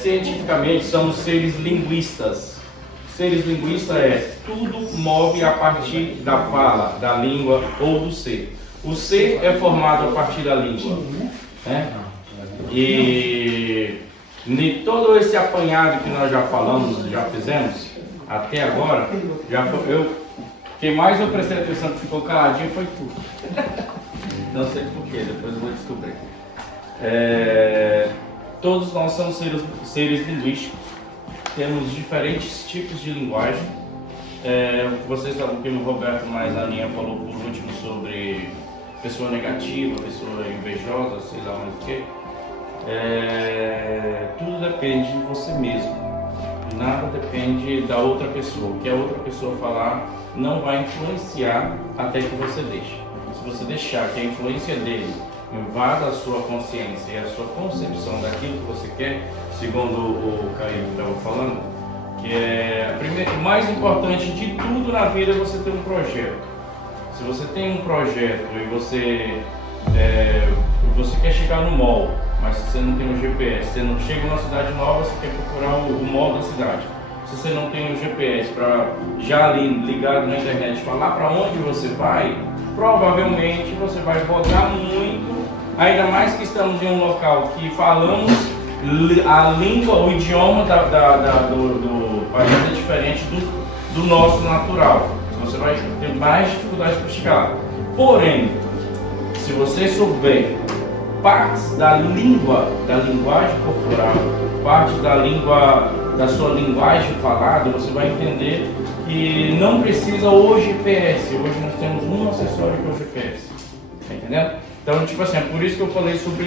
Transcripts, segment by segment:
Cientificamente, somos seres linguistas. Seres linguistas tudo move a partir da fala, da língua ou do ser. O ser é formado a partir da língua, né? E todo esse apanhado que nós já falamos, já fizemos até agora, quem mais eu prestei atenção que ficou caladinho foi tu. Não sei porquê, depois eu vou descobrir. Todos nós somos seres linguísticos. Temos diferentes tipos de linguagem. Vocês sabem que o Roberto mais a Aninha falou por último sobre pessoa negativa, pessoa invejosa, sei lá mais o que. Tudo depende de você mesmo. Nada depende da outra pessoa. O que a outra pessoa falar não vai influenciar até que você deixe. Se você deixar que a influência dele invada a sua consciência e a sua concepção daquilo que você quer, segundo o Caio estava falando, que o mais importante de tudo na vida é você ter um projeto. Se você tem um projeto e você quer chegar no mall, mas se você não tem um GPS, você não chega numa cidade nova, você quer procurar o mall da cidade. Se você não tem um GPS para já ali ligado na internet falar para onde você vai, provavelmente você vai rodar muito, ainda mais que estamos em um local que falamos a língua, o idioma do país é diferente do nosso natural. Você vai ter mais dificuldades para chegar lá. Porém, se você souber partes da língua, da linguagem corporal, partes da sua linguagem falada, você vai entender que não precisa o GPS. Hoje nós temos um acessório que é o GPS. Tá entendendo? Então, tipo assim, é por isso que eu falei sobre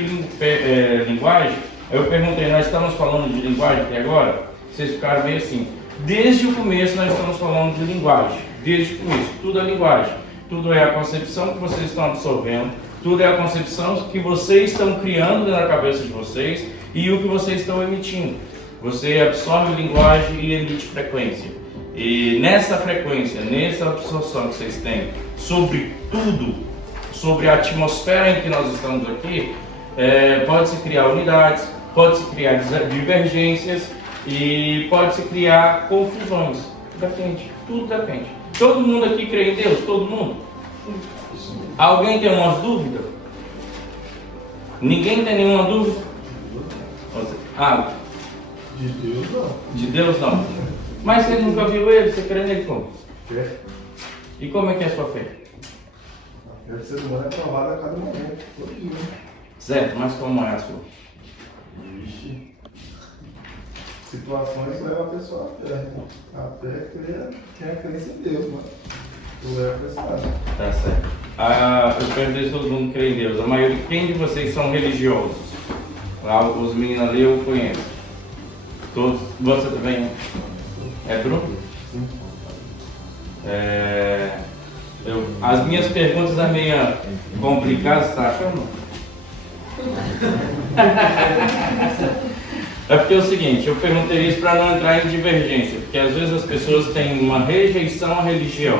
linguagem. Eu perguntei, nós estamos falando de linguagem até agora? Vocês ficaram meio assim. Desde o começo nós estamos falando de linguagem. Desde o começo, tudo é linguagem. Tudo é a concepção que vocês estão absorvendo. Tudo é a concepção que vocês estão criando na cabeça de vocês e o que vocês estão emitindo. Você absorve linguagem e emite frequência. E nessa frequência, nessa absorção que vocês têm sobre tudo, sobre a atmosfera em que nós estamos aqui, pode-se criar unidades, pode-se criar divergências e pode-se criar confusões. Depende, tudo depende. Todo mundo aqui crê em Deus? Todo mundo? Alguém tem umas dúvidas? Ninguém tem nenhuma dúvida? De Deus não. De Deus não. Mas você nunca viu ele? Você crê nele como? Fé. E como é que é a sua fé? A fé do ser humano é provada a cada momento, todo dia. Certo, mas como é a sua? Vixe. Situações levam a pessoa à fé. A fé quem acredita em Deus, mano. Tu leva a pessoa. Tá certo. Eu perguntei se todo mundo crê em Deus. A maioria, quem de vocês são religiosos? Lá, os meninos ali eu conheço. Todos. Você também é Bruno? As minhas perguntas são meio complicadas, você tá achando? É porque é o seguinte, eu perguntei isso para não entrar em divergência, porque às vezes as pessoas têm uma rejeição à religião.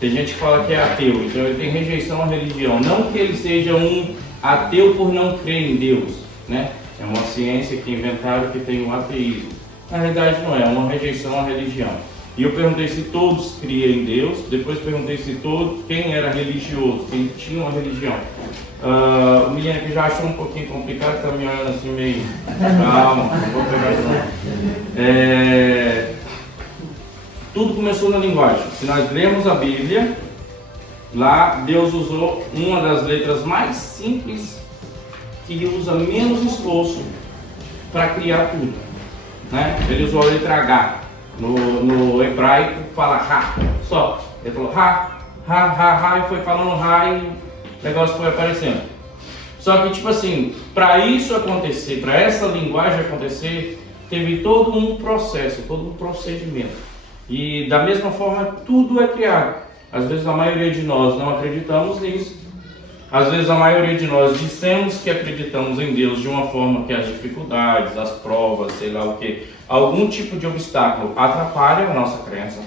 Tem gente que fala que é ateu, então ele tem rejeição à religião. Não que ele seja um ateu por não crer em Deus, né? É uma ciência que inventaram que tem um ateísmo. Na realidade não é uma rejeição à religião. E eu perguntei se todos criam em Deus, depois perguntei se quem era religioso, quem tinha uma religião. O menino que já achou um pouquinho complicado, está me olhando assim meio... Calma, não vou pegar não. Tudo começou na linguagem. Se nós lemos a Bíblia, lá Deus usou uma das letras mais simples, que usa menos esforço para criar tudo, né? Ele usou a letra H. No hebraico fala Ha, só. Ele falou Ha, e foi falando Ha e o negócio foi aparecendo. Só que tipo assim, para isso acontecer, para essa linguagem acontecer, teve todo um processo, todo um procedimento. E da mesma forma tudo é criado. Às vezes a maioria de nós não acreditamos nisso. Às vezes a maioria de nós dissemos que acreditamos em Deus de uma forma que as dificuldades, as provas, sei lá o que, algum tipo de obstáculo atrapalha a nossa crença.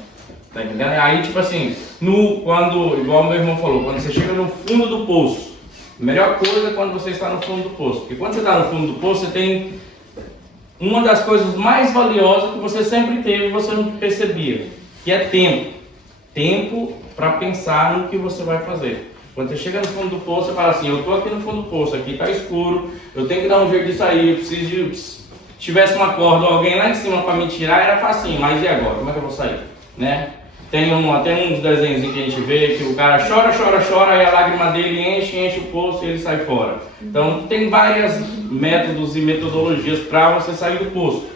Tá entendendo? Aí tipo assim, igual meu irmão falou, quando você chega no fundo do poço, a melhor coisa é quando você está no fundo do poço. Porque quando você está no fundo do poço, você tem uma das coisas mais valiosas que você sempre teve e você não percebia, que é tempo. Tempo para pensar no que você vai fazer. Quando você chega no fundo do poço, você fala assim, eu estou aqui no fundo do poço, aqui está escuro, eu tenho que dar um jeito de sair, eu preciso de... Se tivesse uma corda ou alguém lá em cima para me tirar, era facinho, mas e agora? Como é que eu vou sair? Né? Tem uns desenhos que a gente vê que o cara chora, chora, chora, e a lágrima dele enche o poço e ele sai fora. Então tem vários métodos e metodologias para você sair do poço,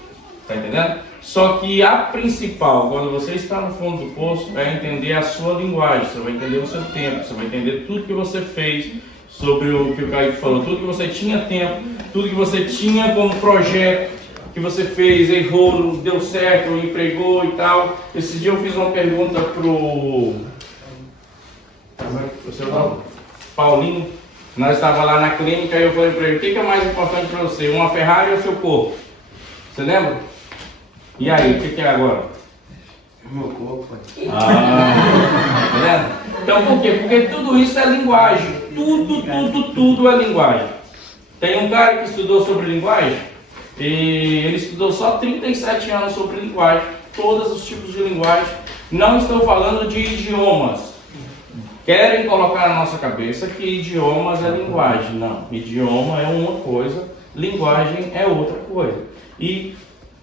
tá entendendo? Só que a principal, quando você está no fundo do poço, é entender a sua linguagem, você vai entender o seu tempo, você vai entender tudo que você fez, sobre o que o Kaique falou, tudo que você tinha tempo, tudo que você tinha como projeto, que você fez, errou, não deu certo, empregou e tal. Esse dia eu fiz uma pergunta pro seu nome? Paulinho. Nós estávamos lá na clínica e eu falei para ele, o que é mais importante para você, uma Ferrari ou seu corpo? Você lembra? E aí, o que é agora? Meu corpo. Tá vendo? Então por quê? Porque tudo isso é linguagem. Tudo é linguagem. Tem um cara que estudou sobre linguagem e ele estudou só 37 anos sobre linguagem, todos os tipos de linguagem. Não estou falando de idiomas. Querem colocar na nossa cabeça que idiomas é linguagem. Não, idioma é uma coisa, linguagem é outra coisa. E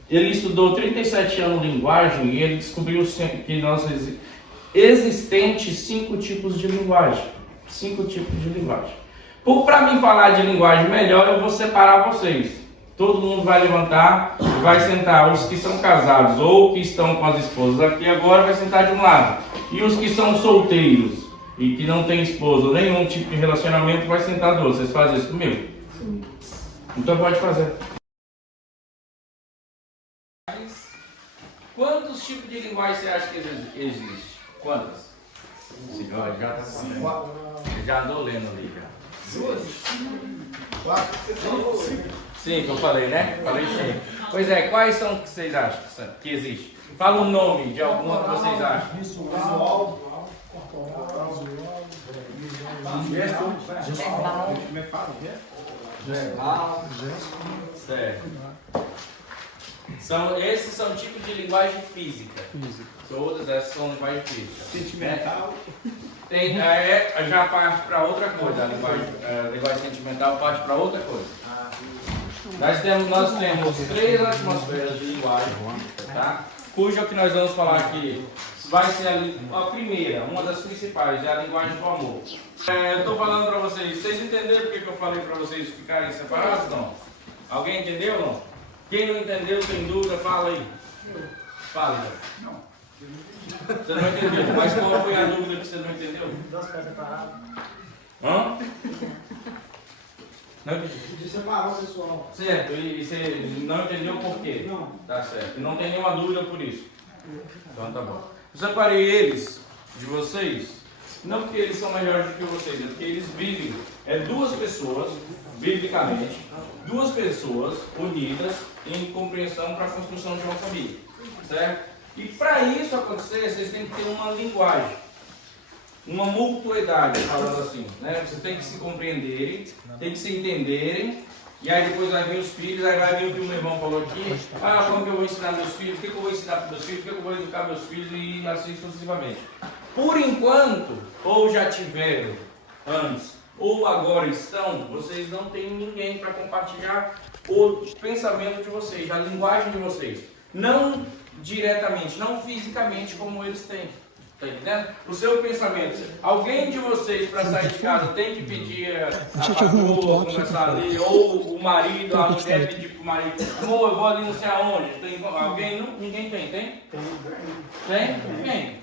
ele estudou 37 anos de linguagem e ele descobriu que nós existem 5 tipos de linguagem. 5 tipos de linguagem. Para mim falar de linguagem melhor, eu vou separar vocês. Todo mundo vai levantar, vai sentar. Os que são casados ou que estão com as esposas aqui agora, vai sentar de um lado. E os que são solteiros e que não têm esposa ou nenhum tipo de relacionamento, vai sentar do outro. Vocês fazem isso comigo? Sim. Então pode fazer. Quantos tipos de linguagem você acha que existe? Quantas? Senhora, já tá falando. Já andou lendo ali já. 2? 4? 5, eu falei, né? Falei 5. Pois é, quais são que vocês acham que existe? Fala o nome de alguma que vocês acham. Visual. Certo. Esses são tipos de linguagem física. Todas essas são linguagem física. Sentimental. Já parte para outra coisa. A linguagem sentimental parte para outra coisa. Nós temos 3 atmosferas de linguagem, tá? Cujo que nós vamos falar aqui vai ser a primeira, uma das principais, é a linguagem do amor. Eu estou falando para vocês entenderam por que eu falei para vocês ficarem separados? Não? Alguém entendeu ou não? Quem não entendeu, tem dúvida, fala aí. Fala. Não. Você não entendeu, mas qual foi a dúvida que você não entendeu? Nós ficar separados. Hã? Não entendi. De separar o pessoal. Certo, e você não entendeu por quê? Não. Tá certo, não tem nenhuma dúvida por isso. Então tá bom. Eu separei eles de vocês, não porque eles são melhores do que vocês, é porque eles vivem. É 2 pessoas, biblicamente, 2 pessoas unidas em compreensão para a construção de uma família. Certo? E para isso acontecer, vocês têm que ter uma linguagem. Uma mutuidade, falando assim, né? Vocês têm que se compreenderem, têm que se entenderem, e aí depois vai vir os filhos, aí vai vir o que o meu irmão falou aqui, como que eu vou ensinar meus filhos, o que eu vou ensinar para meus filhos, o que eu vou educar meus filhos, e assim sucessivamente. Por enquanto, ou já tiveram antes, ou agora estão, vocês não têm ninguém para compartilhar o pensamento de vocês, a linguagem de vocês. Não diretamente, não fisicamente como eles têm. Tá entendendo? O seu pensamento. Alguém de vocês para sair de casa tem que pedir a patroa, começar ali, ou o marido, a mulher pedir pro marido, amor, eu vou ali não sei aonde. Tem alguém? Não? Ninguém tem, tem? Tem? Ninguém.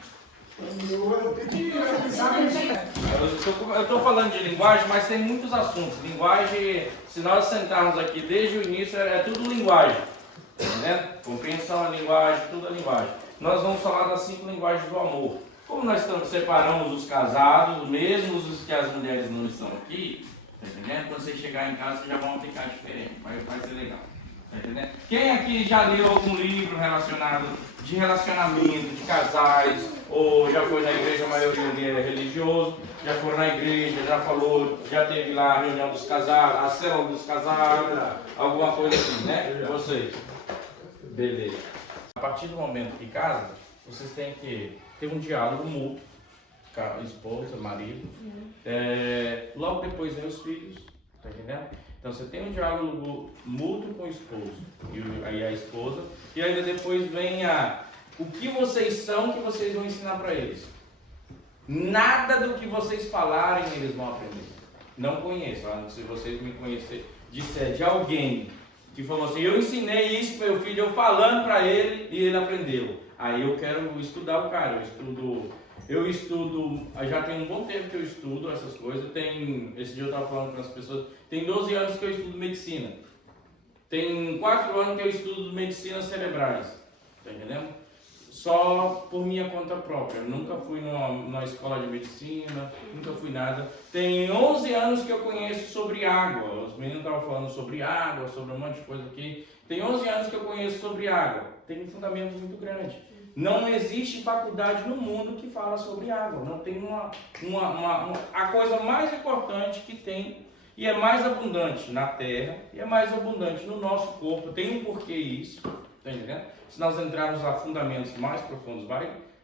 Eu estou falando de linguagem, mas tem muitos assuntos. Linguagem, se nós sentarmos aqui desde o início, é tudo linguagem. Tá entendendo? Compreensão é linguagem, tudo é linguagem. Nós vamos falar das 5 linguagens do amor. Como nós separamos os casados, mesmo os que as mulheres não estão aqui, tá entendendo? Quando vocês chegarem em casa, vocês já vão ficar diferente, vai ser legal. Tá entendendo? Quem aqui já leu algum livro relacionado de relacionamento, de casais, ou já foi na igreja, a maioria é religioso, já foi na igreja, já falou, já teve lá a reunião dos casados, a célula dos casados, alguma coisa assim, né? Vocês. Beleza. A partir do momento que casa, vocês têm que ter um diálogo mútuo, esposa, marido. Logo depois vem os filhos, tá entendendo? Então você tem um diálogo mútuo com o esposo e aí a esposa, e ainda depois vem o que vocês são que vocês vão ensinar para eles. Nada do que vocês falarem eles vão aprender. Não conheço, se vocês me conhecerem, disser de alguém que falou assim, eu ensinei isso para meu filho, eu falando para ele e ele aprendeu. Aí eu quero estudar o cara, eu estudo, já tem um bom tempo que eu estudo essas coisas. Esse dia eu estava falando com as pessoas, tem 12 anos que eu estudo medicina. Tem 4 anos que eu estudo medicinas cerebrais, tá entendendo? Só por minha conta própria, nunca fui numa escola de medicina, nunca fui nada. Tem 11 anos que eu conheço sobre água, os meninos estavam falando sobre água, sobre um monte de coisa aqui. Tem 11 anos que eu conheço sobre água, tem um fundamento muito grande. Não existe faculdade no mundo que fala sobre água, não tem a coisa mais importante que tem, e é mais abundante na terra, e é mais abundante no nosso corpo, tem um porquê isso, tá entendendo? Se nós entrarmos a fundamentos mais profundos,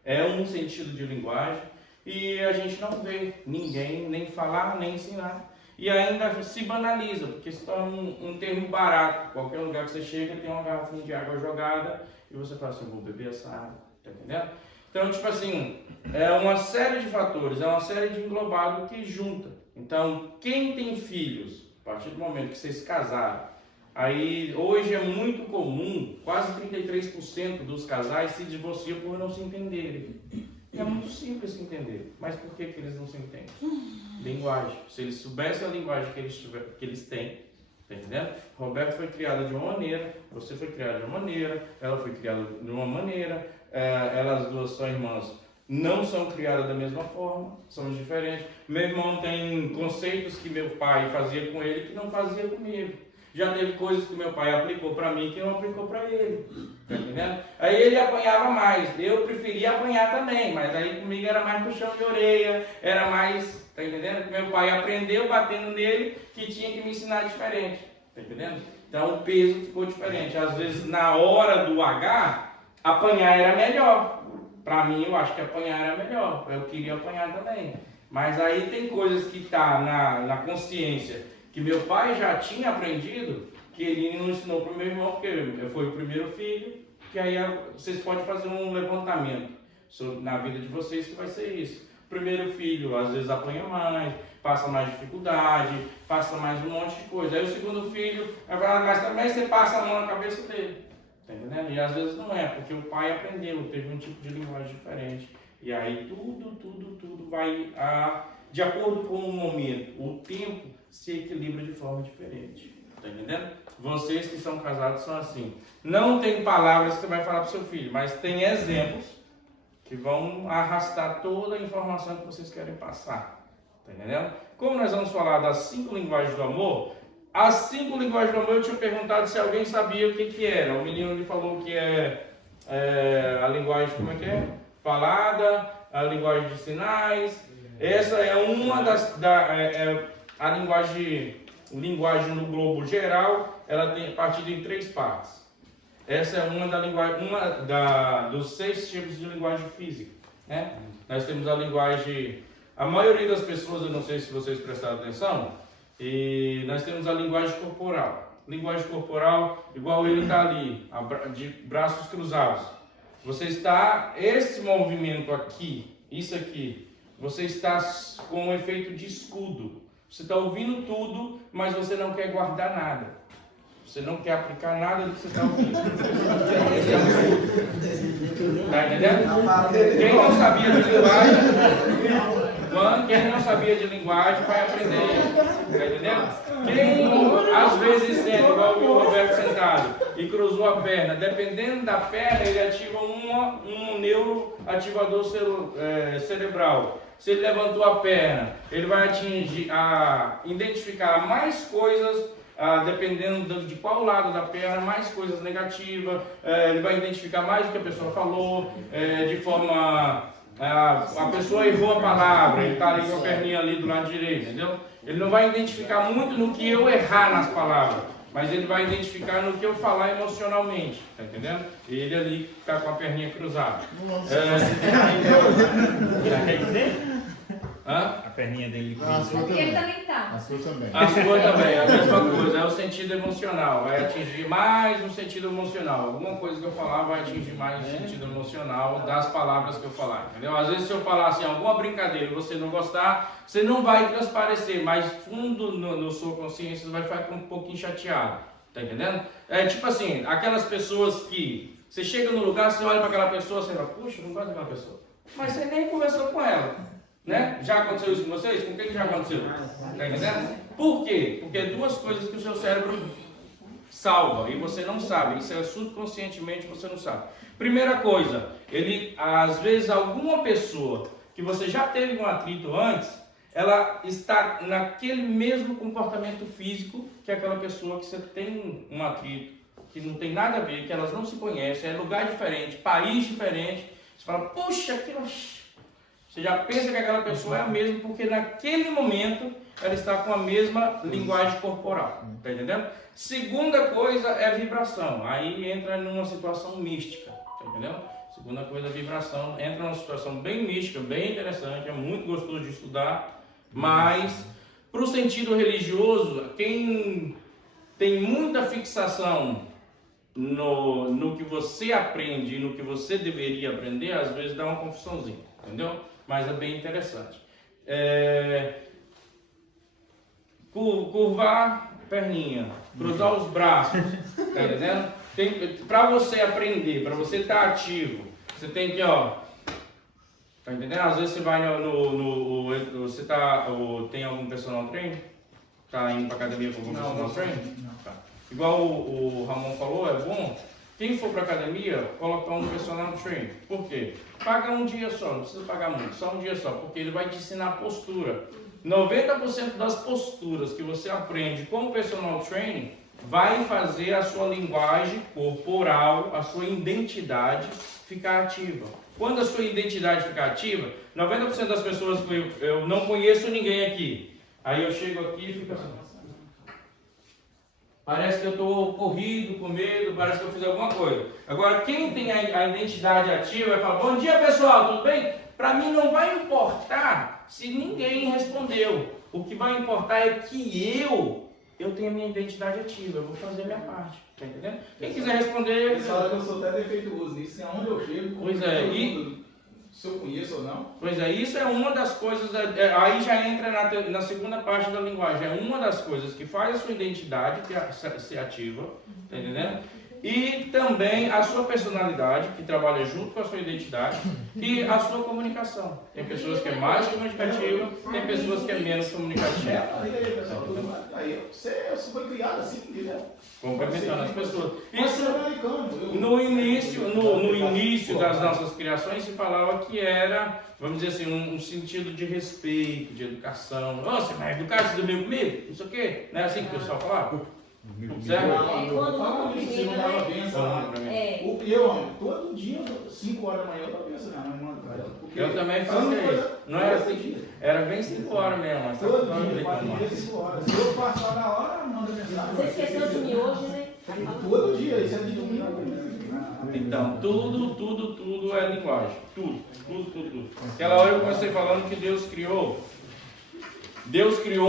é um sentido de linguagem, e a gente não vê ninguém nem falar, nem ensinar, e ainda se banaliza, porque se torna um termo barato. Qualquer lugar que você chega tem uma garrafinha de água jogada, e você fala assim, vou beber essa água, tá entendendo? Então, tipo assim, é uma série de fatores, é uma série de englobado que junta. Então, quem tem filhos, a partir do momento que vocês casaram, aí hoje é muito comum, quase 33% dos casais se divorciam por não se entenderem. É muito simples se entender, mas por que eles não se entendem? Linguagem. Se eles soubessem a linguagem que eles têm, tá entendendo? Roberto foi criado de uma maneira, você foi criado de uma maneira, ela foi criada de uma maneira, elas duas são irmãs, não são criadas da mesma forma, são diferentes. Meu irmão tem conceitos que meu pai fazia com ele que não fazia comigo. Já teve coisas que meu pai aplicou para mim que não aplicou para ele, tá entendendo? Aí ele apanhava mais, eu preferia apanhar também, mas aí comigo era mais puxão de orelha, era mais, tá entendendo? Meu pai aprendeu batendo nele que tinha que me ensinar diferente, tá entendendo? Então o peso ficou diferente. Às vezes na hora do H, apanhar era melhor. Para mim eu acho que apanhar era melhor, eu queria apanhar também. Mas aí tem coisas que tá na consciência que meu pai já tinha aprendido, que ele não ensinou para o meu irmão, porque foi o primeiro filho, que aí vocês podem fazer um levantamento na vida de vocês que vai ser isso. O primeiro filho às vezes apanha mais, passa mais dificuldade, passa mais um monte de coisa. Aí o segundo filho vai falar, mas também você passa a mão na cabeça dele, tá entendendo? E às vezes não é, porque o pai aprendeu, teve um tipo de linguagem diferente. E aí tudo vai de acordo com o momento, o tempo se equilibra de forma diferente, tá entendendo? Vocês que são casados são assim. Não tem palavras que você vai falar para o seu filho, mas tem exemplos que vão arrastar toda a informação que vocês querem passar, tá entendendo? Como nós vamos falar das 5 linguagens do amor, as 5 linguagens do amor eu tinha perguntado se alguém sabia o que era. O menino lhe falou que é a linguagem, como é que é? Falada, a linguagem de sinais. Essa é uma a linguagem no globo geral, ela tem partida em 3 partes. Essa é uma dos 6 tipos de linguagem física, né? Nós temos a linguagem, a maioria das pessoas, eu não sei se vocês prestaram atenção, e nós temos a linguagem corporal. Linguagem corporal, igual ele está ali, de braços cruzados. Você está, esse movimento aqui, isso aqui, você está com um efeito de escudo. Você está ouvindo tudo, mas você não quer guardar nada. Você não quer aplicar nada do que você está ouvindo. Está entendendo? Quem não sabia de linguagem, quem não sabia de linguagem vai aprender. Está entendendo? Quem às vezes senta, igual o Roberto sentado, e cruzou a perna, dependendo da perna, ele ativa um neuroativador cerebral. Se ele levantou a perna, ele vai identificar mais coisas, dependendo de qual lado da perna, mais coisas negativas. Ele vai identificar mais o que a pessoa falou, de forma... a pessoa errou a palavra, ele está ali com a perninha ali do lado direito, entendeu? Ele não vai identificar muito no que eu errar nas palavras. mas ele vai identificar no que eu falar emocionalmente, tá entendendo? Ele ali tá com a perninha cruzada. Quer dizer? Hã? A perninha dele. Ah, a sua E ele também. também tá. A sua também. A sua também, a mesma coisa, é o sentido emocional, vai atingir mais o sentido emocional. Alguma coisa que eu falar vai atingir mais o sentido emocional das palavras que eu falar, entendeu? Às vezes se eu falar assim, alguma brincadeira e você não gostar, você não vai transparecer, mas fundo no sua consciência você vai ficar um pouquinho chateado, tá entendendo? É tipo assim, aquelas pessoas que você chega no lugar, você olha para aquela pessoa, você fala, puxa, eu não gosto daquela pessoa, mas você nem conversou com ela. Né? Já aconteceu isso com vocês? Com quem que já aconteceu? Tá entendendo? Por quê? Porque é duas coisas que o seu cérebro salva e você não sabe. Isso é subconscientemente, você não sabe. Primeira coisa, ele, às vezes, alguma pessoa que você já teve um atrito antes, ela está naquele mesmo comportamento físico que aquela pessoa que você tem um atrito, que não tem nada a ver, que elas não se conhecem, é lugar diferente, país diferente. Você fala, puxa, aquilo. Você já pensa que aquela pessoa é a mesma, porque naquele momento ela está com a mesma linguagem corporal. Tá entendendo? Segunda coisa é vibração. Aí entra numa situação mística. Tá entendendo? Segunda coisa é vibração. Entra numa situação bem mística, bem interessante. É muito gostoso de estudar. Mas, para o sentido religioso, quem tem muita fixação no que você aprende e no que você deveria aprender, às vezes dá uma confusãozinha. Entendeu? Mas é bem interessante. Curvar a perninha, cruzar os braços, tá entendendo? Para você aprender, para você estar ativo, você tem que, ó, tá entendendo? Às vezes você vai você tem algum personal trainer? Tá indo para academia com algum personal trainer? Não. Tá. Igual o Ramon falou, é bom. Quem for para academia, colocar um personal trainer. Por quê? Paga um dia só, não precisa pagar muito, só um dia só, porque ele vai te ensinar a postura. 90% das posturas que você aprende com o personal training vai fazer a sua linguagem corporal, a sua identidade ficar ativa. Quando a sua identidade ficar ativa, 90% das pessoas que eu não conheço ninguém aqui. Aí eu chego aqui e fico assim. Parece que eu estou corrido, com medo, parece que eu fiz alguma coisa. Agora, quem tem a identidade ativa vai falar, bom dia pessoal, tudo bem? Para mim não vai importar se ninguém respondeu. O que vai importar é que eu tenho a minha identidade ativa, eu vou fazer a minha parte. Tá entendendo? Quem quiser responder... Eles falam que eu sou até defeituoso nisso, e aonde eu chego, pois é, se eu conheço ou não. Pois é, isso é uma das coisas, aí já entra na segunda parte da linguagem, é uma das coisas que faz a sua identidade ser ativa, tá entendendo? E também a sua personalidade, que trabalha junto com a sua identidade, e a sua comunicação. Tem pessoas que é mais comunicativa, tem pessoas que é menos comunicativa. Aí você foi criado assim, entendeu? Complementando as pessoas. Isso No início das nossas criações se falava que era, vamos dizer assim, um sentido de respeito, de educação. Oh, você vai educar, você dormiu comigo? Não sei o quê. Não é assim que o pessoal falava? Certo? Você não dava benção. Eu, todo dia, 5 horas da manhã, eu dava benção na minha irmã. Eu também fazia isso. Não era assim, era bem 5 horas mesmo. Mas todo dia, 4 dias, 5 horas. Se eu passar na hora, manda mensagem. Você esqueceu de mim hoje, né? Todo dia, isso é de domingo. Então, tudo é linguagem. Tudo. Aquela hora eu comecei falando que Deus criou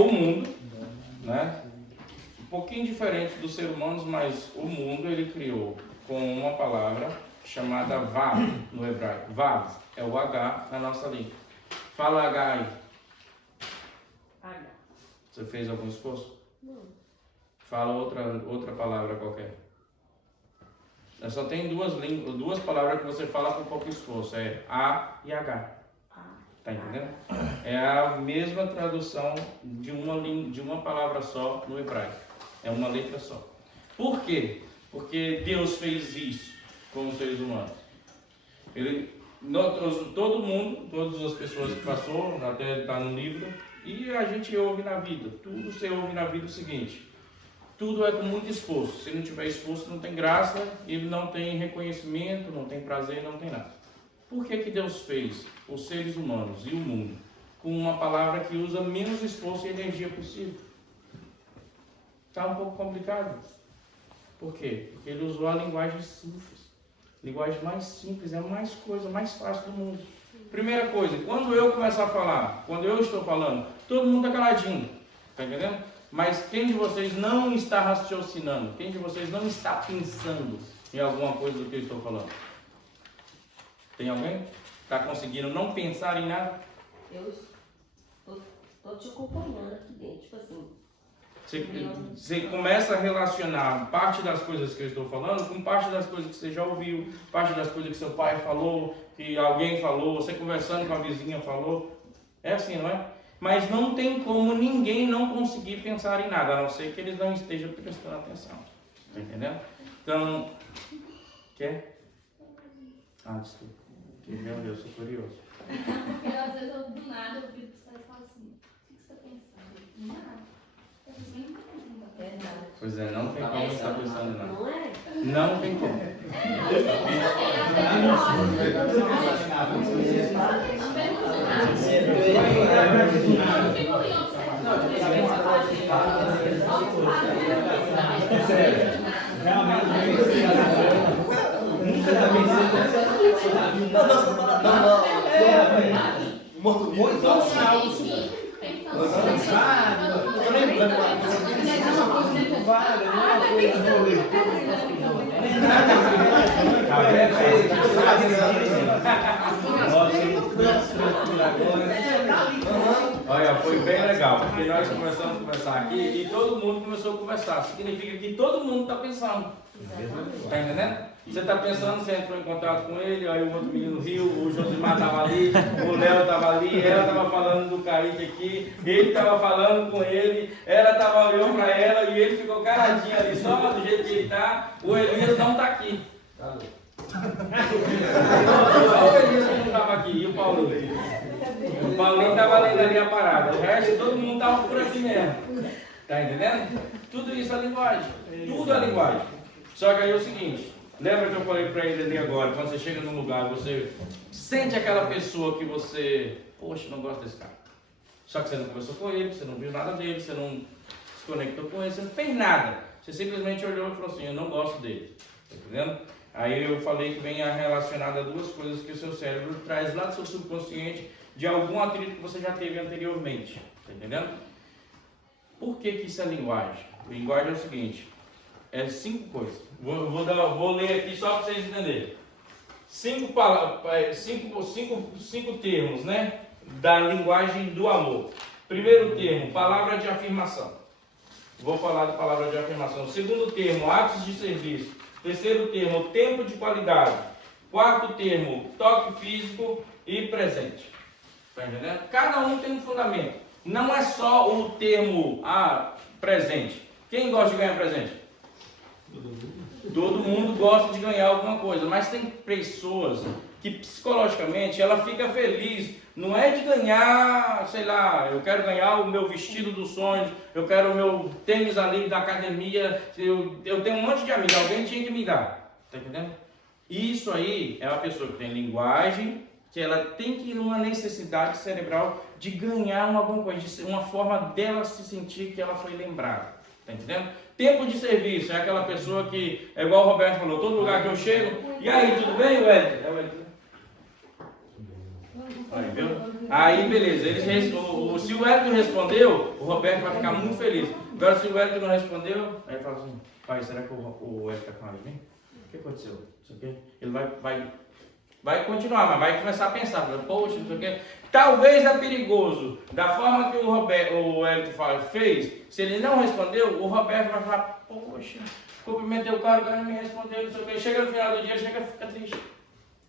o mundo, né? Um pouquinho diferente dos seres humanos, mas o mundo ele criou com uma palavra chamada Vav no hebraico. Vav é o H na nossa língua. Fala H aí. Você fez algum esforço? Não. Fala outra palavra qualquer. Só tem duas palavras que você fala com pouco esforço. É A e H. Tá entendendo? É a mesma tradução de uma palavra só no hebraico. É uma letra só. Por quê? Porque Deus fez isso com os seres humanos. Todo mundo, todas as pessoas que passou, até está no livro, e a gente ouve na vida. Tudo você ouve na vida o seguinte. Tudo é com muito esforço. Se não tiver esforço, não tem graça, ele não tem reconhecimento, não tem prazer, não tem nada. Por que Deus fez os seres humanos e o mundo com uma palavra que usa menos esforço e energia possível? Está um pouco complicado. Por quê? Porque ele usou a linguagem simples. Linguagem mais simples, é a mais coisa, mais fácil do mundo. Primeira coisa, quando eu começar a falar, quando eu estou falando, todo mundo está caladinho. Está entendendo? Mas quem de vocês não está raciocinando? Quem de vocês não está pensando em alguma coisa do que eu estou falando? Tem alguém? Está conseguindo não pensar em nada? Eu estou te acompanhando aqui dentro, tipo assim. Você começa a relacionar parte das coisas que eu estou falando com parte das coisas que você já ouviu, parte das coisas que seu pai falou, que alguém falou, você conversando com a vizinha falou. É assim, não é? Mas não tem como ninguém não conseguir pensar em nada, a não ser que eles não estejam prestando atenção. Tá entendendo? Então, quer? Ah, desculpa. Meu Deus, sou curioso. Porque às vezes eu do nada eu viro pra você e falo assim, o que você está pensando? Nada. Eu nem tô pensando. É nada. Pois é, não tem como estar pensando em nada. Não é? Não tem como. Olha, foi bem legal, porque nós começamos a conversar aqui e todo mundo começou a conversar. Significa que todo mundo está pensando. Está entendendo? Você está pensando, você entrou em contato com ele, aí o outro menino riu, o Josimar estava ali, o Léo estava ali, ela estava falando do Kaique aqui, ele estava falando com ele, ela estava olhando para ela e ele ficou caladinho ali, só do jeito que ele está. O Elias não está aqui. Só o Elias que não estava aqui e o Paulinho. O Paulinho estava lendo ali a parada, o resto todo mundo estava por aqui mesmo. Está entendendo? Tudo isso é linguagem. Tudo é linguagem. Só que aí é o seguinte, lembra que eu falei para ele ali agora, quando você chega num lugar, você sente aquela pessoa que você, poxa, não gosta desse cara. Só que você não conversou com ele, você não viu nada dele, você não se conectou com ele, você não fez nada. Você simplesmente olhou e falou assim, eu não gosto dele. Tá entendendo? Aí eu falei que vem relacionado a duas coisas que o seu cérebro traz lá do seu subconsciente de algum atrito que você já teve anteriormente. Tá entendendo? Por que isso é linguagem? Linguagem é o seguinte, é 5 coisas. Vou ler aqui só para vocês entenderem. 5 termos, né? Da linguagem do amor. Primeiro termo, palavra de afirmação. Vou falar da palavra de afirmação. Segundo termo, atos de serviço. Terceiro termo, tempo de qualidade. Quarto termo, toque físico e presente. Está entendendo? Cada um tem um fundamento. Não é só o termo presente. Quem gosta de ganhar presente? Todo mundo gosta de ganhar alguma coisa, mas tem pessoas que psicologicamente ela fica feliz, não é de ganhar, sei lá, eu quero ganhar o meu vestido dos sonhos, eu quero o meu tênis ali da academia, eu tenho um monte de amigos, alguém tinha que me dar, tá entendendo? Isso aí é uma pessoa que tem linguagem, que ela tem que ir numa necessidade cerebral de ganhar alguma coisa, de uma forma dela se sentir que ela foi lembrada, tá entendendo? Tempo de serviço, é aquela pessoa que, é igual o Roberto falou, todo lugar que eu chego, e aí, tudo bem, Wellington? É o Wellington. Aí, viu? Aí, beleza, se o Wellington respondeu, o Roberto vai ficar muito feliz. Agora, se o Wellington não respondeu, aí ele fala assim, pai, será que o Wellington está com raiva de mim? O que aconteceu? Isso aqui? Ele vai continuar, mas vai começar a pensar, poxa, não sei o que. Talvez é perigoso, da forma que o Wellington fez, se ele não respondeu, o Roberto vai falar, poxa, cumprimentei o cara não me respondeu, não sei o que. Chega no final do dia, fica triste.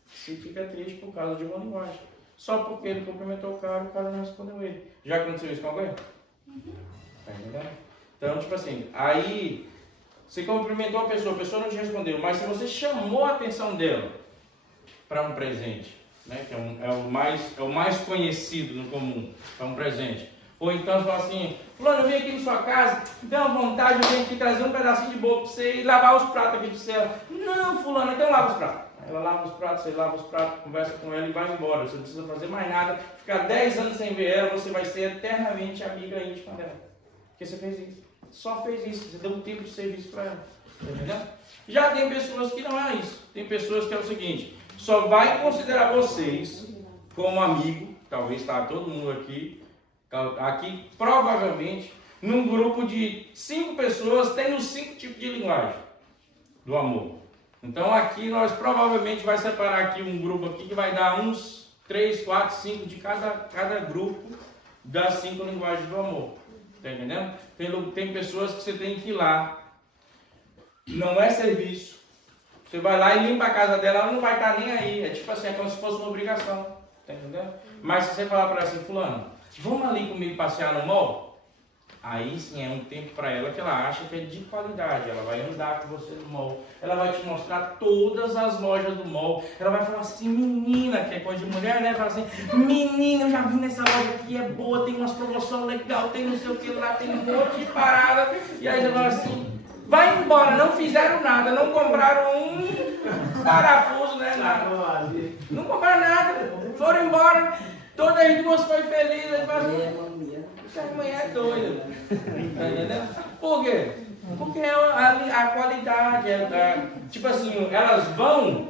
Se fica triste por causa de uma linguagem. Só porque ele cumprimentou o cara não respondeu ele. Já aconteceu isso com alguém? Tá entendendo? Então, tipo assim, aí você cumprimentou a pessoa não te respondeu, mas se você chamou a atenção dela para um presente, né, que é o mais conhecido no comum, para um presente. Ou então você fala assim, fulano, eu vim aqui na sua casa, dê uma vontade, eu venho aqui trazer um pedacinho de bolo para você e lavar os pratos aqui para você. Não, fulano, então lava os pratos. Ela lava os pratos, você lava os pratos, conversa com ela e vai embora. Você não precisa fazer mais nada. Ficar 10 anos sem ver ela, você vai ser eternamente amiga íntima dela. Porque você fez isso. só fez isso, você deu um tempo de serviço para ela. Tá entendendo? Já tem pessoas que não é isso. Tem pessoas que é o seguinte, só vai considerar vocês como amigo, talvez está todo mundo aqui provavelmente, num grupo de 5 pessoas, tem os 5 tipos de linguagem do amor. Então aqui nós provavelmente vai separar aqui um grupo aqui que vai dar uns 3, 4, 5 de cada grupo das 5 linguagens do amor. Tá entendendo? Tem pessoas que você tem que ir lá. Não é serviço. Você vai lá e limpa a casa dela, ela não vai estar nem aí. É tipo assim, é como se fosse uma obrigação. Tá entendendo? Mas se você falar para ela assim, fulano, vamos ali comigo passear no mall? Aí sim é um tempo para ela que ela acha que é de qualidade. Ela vai andar com você no mall. Ela vai te mostrar todas as lojas do mall. Ela vai falar assim, menina, que é coisa de mulher, né? Fala assim, menina, eu já vi nessa loja aqui, é boa, tem umas promoções legais, tem não sei o que lá, tem um monte de parada. E aí você fala assim, vai embora, não fizeram nada, não compraram um parafuso, né? Nada. Não compraram nada, foram embora. Toda a gente foi feliz. Ele fala assim, essa mulher é doida. Tá entendendo? Por quê? Porque a qualidade, tipo assim, elas vão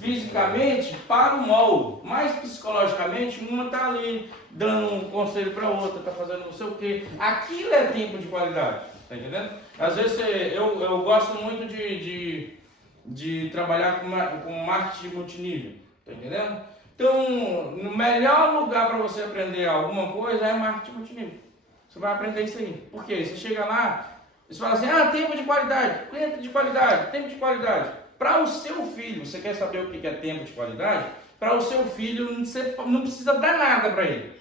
fisicamente para o mall, mas psicologicamente uma está ali dando um conselho para outra, está fazendo não sei o quê. Aquilo é tempo de qualidade, tá entendendo? Às vezes eu gosto muito de trabalhar com marketing multinível, tá entendendo? Então, o melhor lugar para você aprender alguma coisa é marketing multinível. Você vai aprender isso aí. Por quê? Você chega lá, você fala assim, tempo de qualidade, tempo de qualidade. Para o seu filho, você quer saber o que é tempo de qualidade? Para o seu filho, você não precisa dar nada para ele.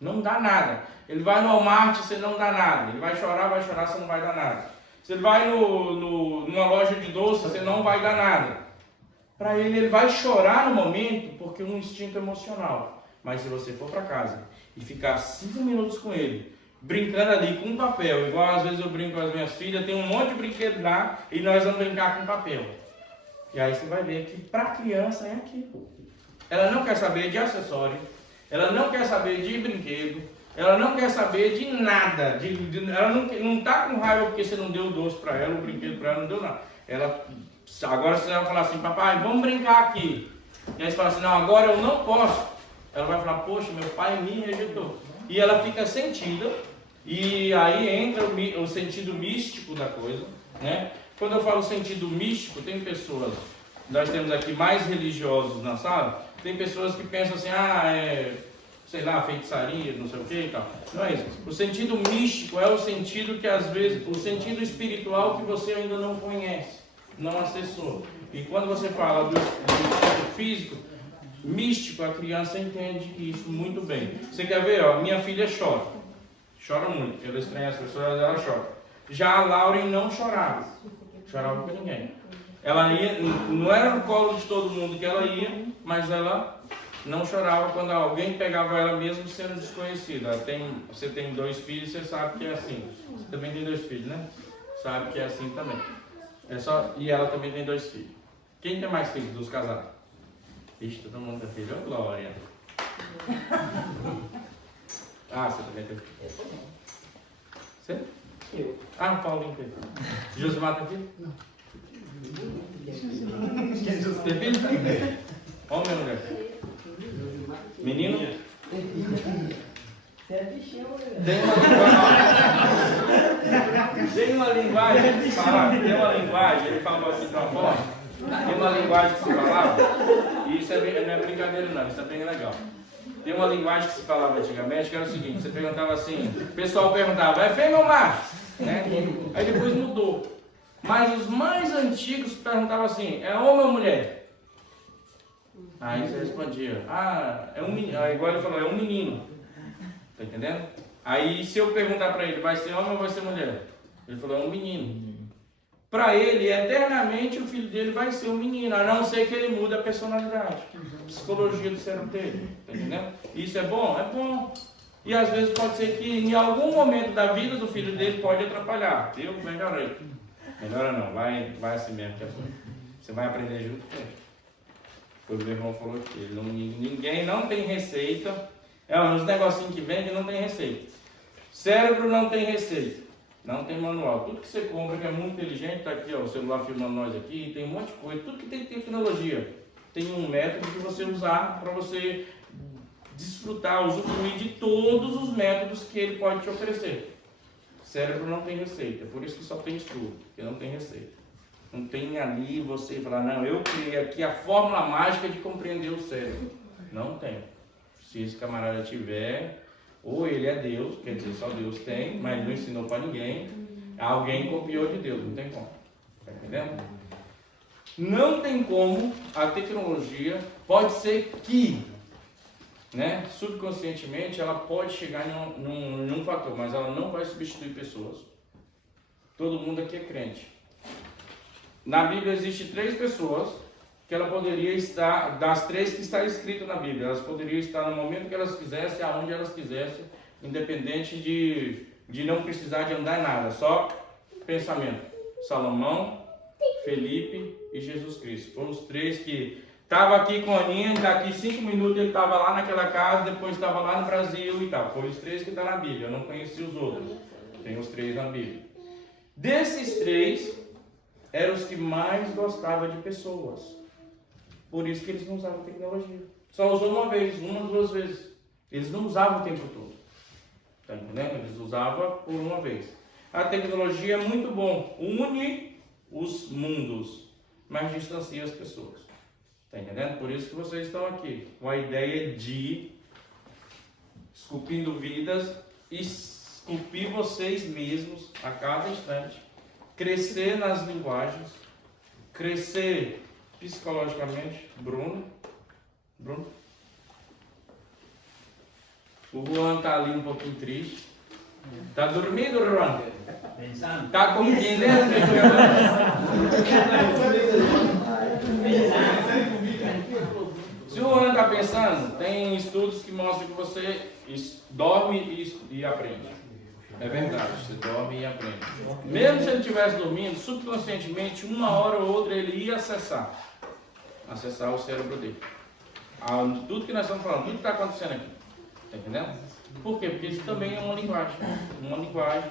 Não dá nada. Ele vai no Walmart, você não dá nada. Ele vai chorar, você não vai dar nada. Você vai numa loja de doce, você não vai dar nada. Para ele vai chorar no momento, porque é um instinto emocional. Mas se você for para casa e ficar 5 minutos com ele, brincando ali com papel, igual às vezes eu brinco com as minhas filhas, tem um monte de brinquedo lá e nós vamos brincar com papel. E aí você vai ver que para a criança é aquilo. Ela não quer saber de acessório, ela não quer saber de brinquedo, ela não quer saber de nada. Ela não está com raiva porque você não deu o doce para ela, o brinquedo para ela, não deu nada. Agora você vai falar assim, papai, vamos brincar aqui. E aí você fala assim, não, agora eu não posso. Ela vai falar, poxa, meu pai me rejeitou. E ela fica sentida, e aí entra o sentido místico da coisa, né? Quando eu falo sentido místico, tem pessoas, nós temos aqui mais religiosos na sala, tem pessoas que pensam assim, sei lá, feitiçaria, não sei o que e tal. Não é isso. O sentido místico é o sentido que às vezes, o sentido espiritual que você ainda não conhece, não acessou. E quando você fala do sentido físico, místico, a criança entende isso muito bem. Você quer ver, ó, minha filha chora muito, ela estranha as pessoas, ela chora. Já a Lauren não chorava com ninguém. Ela ia, não era no colo de todo mundo que ela ia, mas ela não chorava quando alguém pegava ela mesmo sendo desconhecida. Você tem 2 filhos, você sabe que é assim. Você também tem 2 filhos, né? Sabe que é assim também. E ela também tem 2 filhos. Quem tem mais filhos dos casados? Ixi, todo mundo tem filho. Ô, Glória. Você também tem filho? Você? Eu. O Paulinho tem filho. Josimar tem filho? Não. Tem filho? Homem ou mulher? Menino? Tem uma linguagem que se falava, ele falava assim de uma forma, tem uma linguagem que se falava, e isso não é brincadeira não, isso é bem legal. Tem uma linguagem que se falava antigamente, que era o seguinte, você perguntava assim, o pessoal perguntava, é fêmea ou macho? Né? Aí depois mudou. Mas os mais antigos perguntavam assim, é homem ou mulher? Aí você respondia, é um menino. Agora ele falou, é um menino. Tá entendendo? Aí se eu perguntar para ele, vai ser homem ou vai ser mulher? Ele falou, é um menino. Para ele, eternamente, o filho dele vai ser um menino, a não ser que ele mude a personalidade, a psicologia do cérebro dele. Tá entendendo? Isso é bom? É bom. E às vezes pode ser que em algum momento da vida do filho dele pode atrapalhar. Eu melhorei. Melhora não, vai assim mesmo. Você vai aprender junto com ele. Foi o que meu irmão falou aqui. Ninguém não tem receita. Uns negocinhos que vende não tem receita. Cérebro não tem receita. Não tem manual. Tudo que você compra que é muito inteligente, tá aqui, ó, o celular filmando nós aqui, tem um monte de coisa. Tudo que tem tecnologia. Tem um método que você usar para você desfrutar, usufruir de todos os métodos que ele pode te oferecer. O cérebro não tem receita, por isso que só tem estudo, porque não tem receita. Não tem ali você falar, não, eu criei aqui a fórmula mágica de compreender o cérebro. Não tem. Se esse camarada tiver, ou ele é Deus, quer dizer, só Deus tem, mas não ensinou para ninguém, alguém copiou de Deus, não tem como. Tá entendendo? Não tem como a tecnologia, pode ser que, né, subconscientemente, ela pode chegar em um fator, mas ela não vai substituir pessoas. Todo mundo aqui é crente. Na Bíblia existem 3 pessoas que ela poderia estar, das 3 que está escrito na Bíblia, elas poderiam estar no momento que elas quisessem, aonde elas quisessem, independente de não precisar de andar em nada, só pensamento. Salomão, Felipe e Jesus Cristo. Foram os 3 que estavam aqui com a Aninha, daqui 5 minutos ele estava lá naquela casa, depois estava lá no Brasil e tal. Foi os 3 que estão na Bíblia, eu não conheci os outros. Tem os 3 na Bíblia. Desses 3, eram os que mais gostavam de pessoas. Por isso que eles não usavam tecnologia. Só usou uma vez, 1, 2 vezes. Eles não usavam o tempo todo. Tá entendendo? Eles usavam por uma vez. A tecnologia é muito bom. Une os mundos, mas distancia as pessoas. Tá entendendo? Por isso que vocês estão aqui. Com a ideia de esculpindo vidas, esculpir vocês mesmos a cada instante. Crescer nas linguagens, crescer psicologicamente. Bruno. O Juan tá ali um pouquinho triste. Tá dormindo, Juan? Pensando. Tá compreendendo? Se o Juan tá pensando, tem estudos que mostram que você dorme e aprende. É verdade, você dorme e aprende. Mesmo se ele estivesse dormindo, subconscientemente, uma hora ou outra ele ia acessar o cérebro dele. Tudo que nós estamos falando, tudo que está acontecendo aqui. Está entendendo? Por quê? Porque isso também é uma linguagem. Uma linguagem.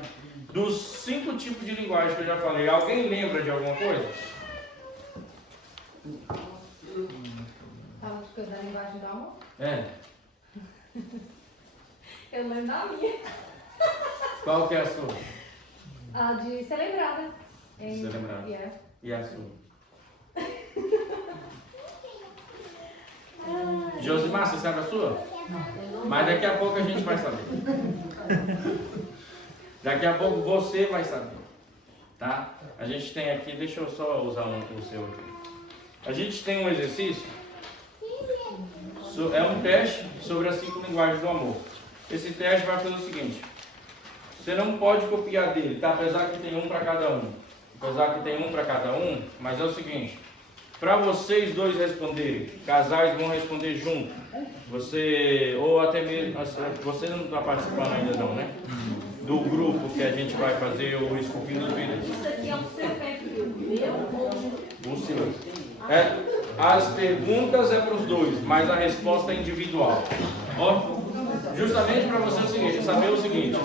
Dos 5 tipos de linguagem que eu já falei, alguém lembra de alguma coisa? Fala da linguagem do amor? É. Eu lembro da minha. Qual que é a sua? A de ser lembrada. Ser lembrada. Yeah. E a sua? Josimar, você sabe a sua? Mas daqui a pouco a gente vai saber. Daqui a pouco você vai saber. Tá? A gente tem aqui, deixa eu só usar o seu aqui. A gente tem um exercício. É um teste sobre as 5 linguagens do amor. Esse teste vai fazer o seguinte. Você não pode copiar dele, tá? Apesar que tem um para cada um. Mas é o seguinte. Para vocês dois responderem, casais vão responder junto. Você, ou até mesmo, você não está participando ainda não, né? Do grupo que a gente vai fazer o Esculpindo Vidas. Isso aqui é o seu perfil, meu ou O seu. As perguntas é para os dois, mas a resposta é individual. Ó, justamente para você é o seguinte, saber o seguinte.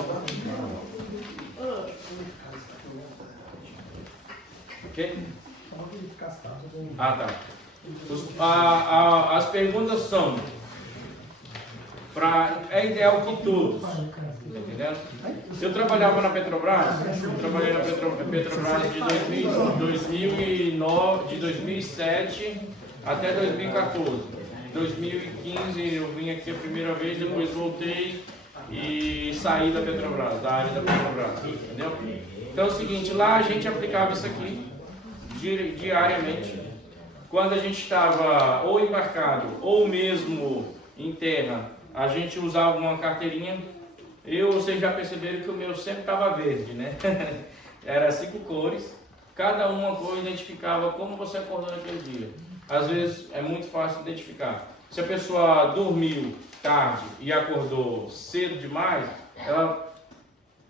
Ok? Ah, tá. As perguntas são é ideal que todos, tá entendendo? Eu trabalhava na Petrobras, trabalhei na Petrobras de 2007 até 2014. Em 2015 eu vim aqui a primeira vez, depois voltei e saí da Petrobras, da área da Petrobras, entendeu? Então é o seguinte, lá a gente aplicava isso aqui diariamente. Quando a gente estava ou embarcado ou mesmo em terra, a gente usava uma carteirinha. Vocês já perceberam que o meu sempre estava verde, né? Era 5 cores, cada uma cor identificava como você acordou naquele dia. Às vezes é muito fácil identificar. Se a pessoa dormiu tarde e acordou cedo demais, ela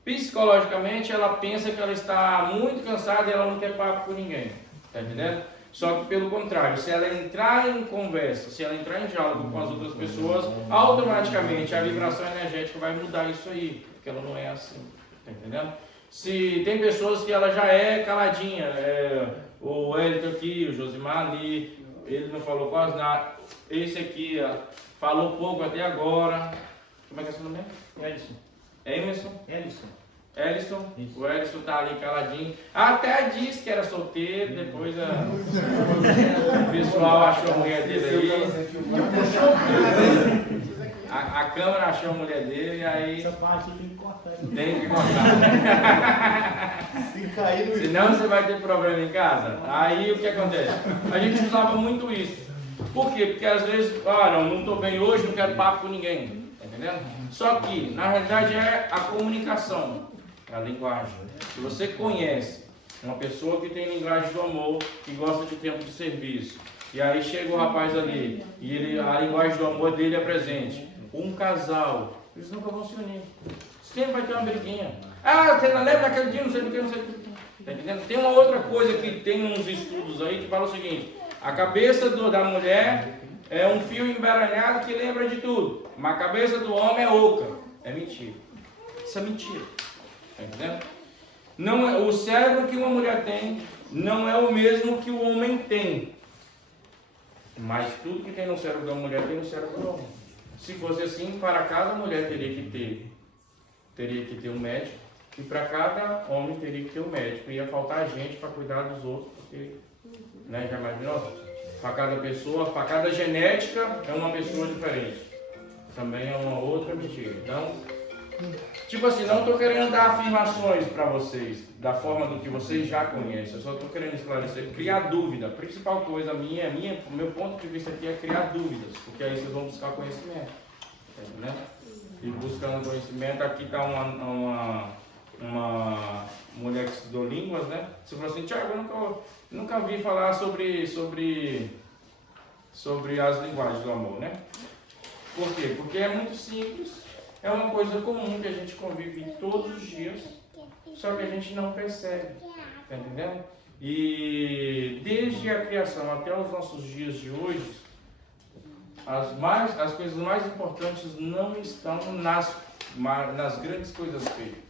psicologicamente ela pensa que ela está muito cansada e ela não quer papo com ninguém. Tá entendendo? Só que pelo contrário, se ela entrar em conversa, se ela entrar em diálogo com as outras pessoas, automaticamente a vibração energética vai mudar isso aí, porque ela não é assim. Tá entendendo? Se tem pessoas que ela já é caladinha, o Hélio aqui, o Josimar ali, ele não falou quase nada. Esse aqui falou pouco até agora. Como é que é seu nome? Emerson. Ellison. O Ellison tá ali caladinho. Até disse que era solteiro, depois o pessoal achou a mulher dele aí. A câmera achou a mulher dele e aí. Essa parte tem que cortar. Tem que cortar. Tem que cair no. Senão você vai ter problema em casa. Aí o que acontece? A gente usava muito isso. Por quê? Porque às vezes, não estou bem hoje, não quero papo com ninguém. Tá entendendo? Só que, na realidade, é a comunicação, a linguagem. Se você conhece uma pessoa que tem linguagem do amor, que gosta de tempo de serviço, e aí chega o rapaz ali, e a linguagem do amor dele é presente. Um casal, eles nunca vão se unir. Sempre vai ter uma briguinha. Você não lembra daquele dia, não sei do que, não sei do que. Tá entendendo? Tem uma outra coisa que tem uns estudos aí que fala o seguinte: a cabeça da mulher é um fio embaralhado que lembra de tudo, mas a cabeça do homem é oca. É mentira. Isso é mentira. Tá entendendo? Não é, o cérebro que uma mulher tem não é o mesmo que o homem tem. Mas tudo que tem no cérebro da mulher tem no cérebro do homem. Se fosse assim, para cada mulher teria que ter um médico, e para cada homem teria que ter um médico. Ia faltar gente para cuidar dos outros, porque, né, já imaginou? Para cada pessoa, para cada genética é uma pessoa diferente. Também é uma outra mentira. Então, tipo assim, não estou querendo dar afirmações para vocês da forma do que vocês já conhecem. Eu só estou querendo esclarecer, criar dúvida. A principal coisa o meu ponto de vista aqui é criar dúvidas, porque aí vocês vão buscar conhecimento, né? E buscando conhecimento, aqui está uma mulher que estudou línguas, né? Você falou assim: Tiago, eu nunca vi falar sobre as linguagens do amor, né? Por quê? Porque é muito simples, é uma coisa comum que a gente convive todos os dias, só que a gente não percebe, tá entendendo? E desde a criação até os nossos dias de hoje, as coisas mais importantes não estão nas grandes coisas feitas,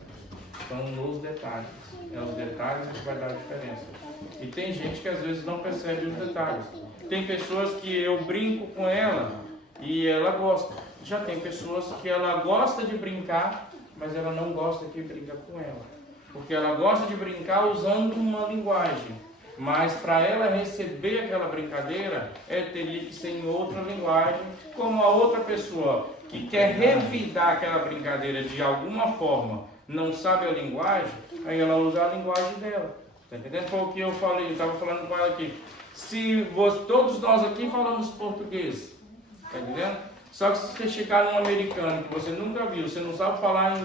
estão nos detalhes. É os detalhes que vai dar a diferença. E tem gente que às vezes não percebe os detalhes. Tem pessoas que eu brinco com ela e ela gosta. Já tem pessoas que ela gosta de brincar, mas ela não gosta que brinca com ela. Porque ela gosta de brincar usando uma linguagem. Mas para ela receber aquela brincadeira, teria que ser em outra linguagem, como a outra pessoa que quer revidar aquela brincadeira de alguma forma, não sabe a linguagem, aí ela usa a linguagem dela. Tá entendendo? Foi o que eu falei, eu estava falando com ela aqui. Todos nós aqui falamos português, tá entendendo? Só que se você chegar num americano que você nunca viu, você não sabe falar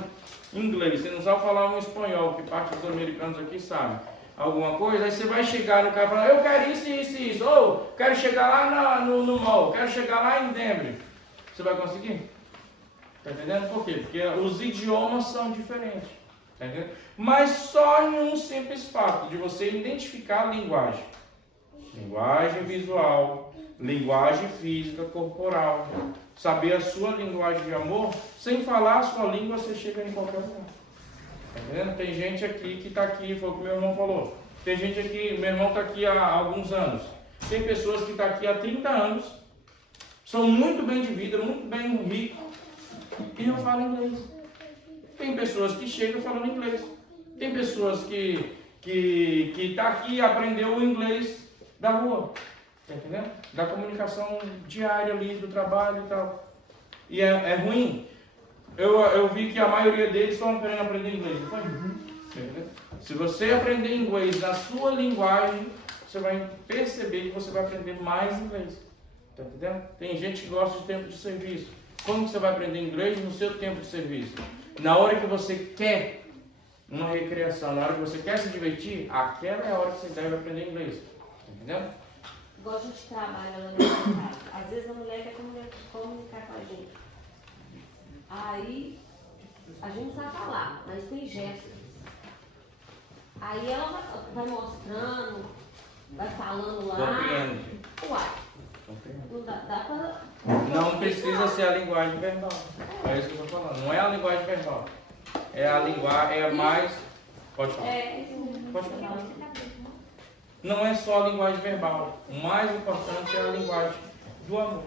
em inglês, você não sabe falar um espanhol, que parte dos americanos aqui sabem alguma coisa, aí você vai chegar no cara e falar: eu quero isso, ou quero chegar lá no mall, quero chegar lá em Denver. Você vai conseguir? Tá entendendo? Por quê? Porque os idiomas são diferentes. Tá entendendo? Mas só em um simples fato de você identificar a linguagem. Linguagem visual, linguagem física, corporal. Saber a sua linguagem de amor, sem falar a sua língua, você chega em qualquer lugar. Tá entendendo? Tem gente aqui que está aqui, foi o que meu irmão falou. Tem gente aqui, meu irmão está aqui há alguns anos. Tem pessoas que estão aqui há 30 anos, são muito bem de vida, muito bem ricos, e não falam inglês. Tem pessoas que chegam falando inglês. Tem pessoas que estão aqui e aprendeu o inglês da rua. Tá entendendo? Da comunicação diária ali, do trabalho e tal. E é ruim. Eu vi que a maioria deles estão querendo aprender inglês, não foi? Se você aprender inglês na sua linguagem, você vai perceber que você vai aprender mais inglês. Tá entendendo? Tem gente que gosta de tempo de serviço. Como que você vai aprender inglês no seu tempo de serviço? Na hora que você quer uma recreação, na hora que você quer se divertir, aquela é a hora que você deve aprender inglês. Tá entendendo? Igual a gente trabalha lá na casa. Às vezes a mulher quer comunicar com a gente. Aí a gente sabe falar, mas tem gestos. Aí ela vai mostrando, vai falando lá. Compreende. Uai, não dá pra... Não precisa ser a linguagem verbal. É isso que eu estou falando. Não é a linguagem verbal. É a linguagem, é mais... Pode falar. É, isso mesmo. Pode falar. Você tá bem, Não é só a linguagem verbal. O mais importante é a linguagem do amor.